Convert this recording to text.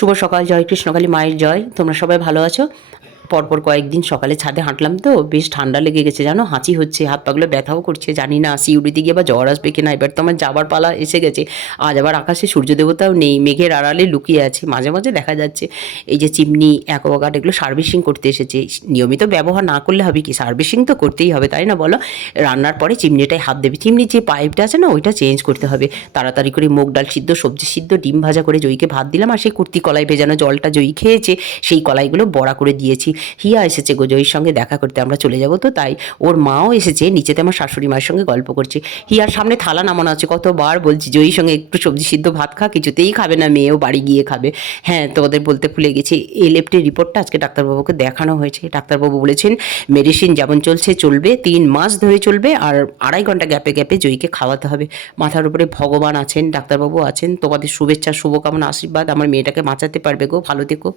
শুভ সকাল, জয় কৃষ্ণকালী মায়ের জয়। তোমরা সবাই ভালো আছো? পরপর কয়েকদিন সকালে ছাদে হাঁটলাম তো বেশ ঠান্ডা লেগে গেছে, জানো, হাঁচি হচ্ছে, হাত পাগুলো ব্যথাও করছে। জানি না সিউড়িতে গিয়ে বা জ্বর আসবে কিনা। এবার তো আমার যাবার পালা এসে গেছে। আজ আবার আকাশে সূর্য দেবতাও নেই, মেঘের আড়ালে লুকিয়ে আছে। মাঝে মাঝে দেখা যাচ্ছে এই যে চিমনি, অ্যাকোয়াগার্ড এগুলো সার্ভিসিং করতে এসেছে। নিয়মিত ব্যবহার না করলে হবে কি, সার্ভিসিং তো করতেই হবে, তাই না বলো? রান্নার পরে চিমনিটায় হাত দেবে, চিমনির যে পাইপটা আছে না ওইটা চেঞ্জ করতে হবে। তাড়াতাড়ি করে মুগ ডাল সিদ্ধ, সবজি সিদ্ধ, ডিম ভাজা করে জয়ীকে ভাত দিলাম। আর সেই কুর্তি কলাই ভেজানো জলটা জয়ী খেয়েছে, সেই কলাইগুলো বড়া করে দিয়েছি। হিয়া এসেছে গো জয়ীর সঙ্গে দেখা করতে, আমরা চলে যাব তো তাই। ওর মাও এসেছে, নিচেতে আমার শাশুড়ি মায়ের সঙ্গে গল্প করছে। হিয়ার সামনে থালা নামানো আছে, কতবার বলছি জয়ীর সঙ্গে একটু সবজি সিদ্ধ ভাত খা, কিছুতেই খাবে না, মেয়েও বাড়ি গিয়ে খাবে। হ্যাঁ, তোমাদের বলতে ভুলে গেছি, এলেপ্টের রিপোর্টটা আজকে ডাক্তারবাবুকে দেখানো হয়েছে। ডাক্তারবাবু বলেছেন মেডিসিন যেমন চলছে চলবে, 3 মাস ধরে চলবে, আর 2.5 ঘন্টা গ্যাপে গ্যাপে জয়ীকে খাওয়াতে হবে। মাথার উপরে ভগবান আছেন, ডাক্তারবাবু আছেন, তোমাদের শুভেচ্ছা, শুভকামনা, আশীর্বাদ আমার মেয়েটাকে বাঁচাতে পারবে গো। ভালো থেকো।